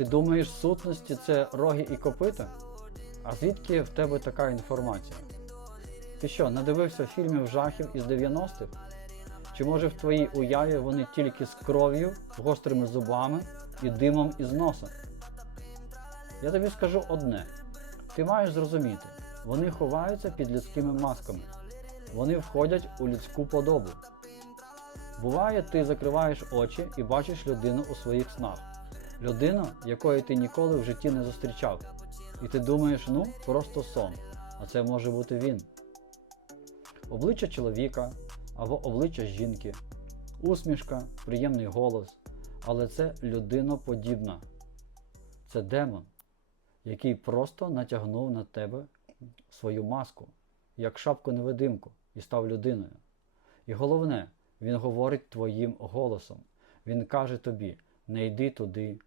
Ти думаєш, сутності це роги і копита? А звідки в тебе така інформація? Ти що, надивився фільмів жахів із 90-х? Чи може в твоїй уяві вони тільки з кров'ю, гострими зубами і димом із носа? Я тобі скажу одне: ти маєш зрозуміти, вони ховаються під людськими масками, вони входять у людську подобу. Буває, ти закриваєш очі і бачиш людину у своїх снах. Людину, якої ти ніколи в житті не зустрічав. І ти думаєш, ну, просто сон, а це може бути він. Обличчя чоловіка або обличчя жінки, усмішка, приємний голос, але це людиноподібна. Це демон, який просто натягнув на тебе свою маску, як шапку невидимку, і став людиною. І головне, він говорить твоїм голосом. Він каже тобі: не йди туди,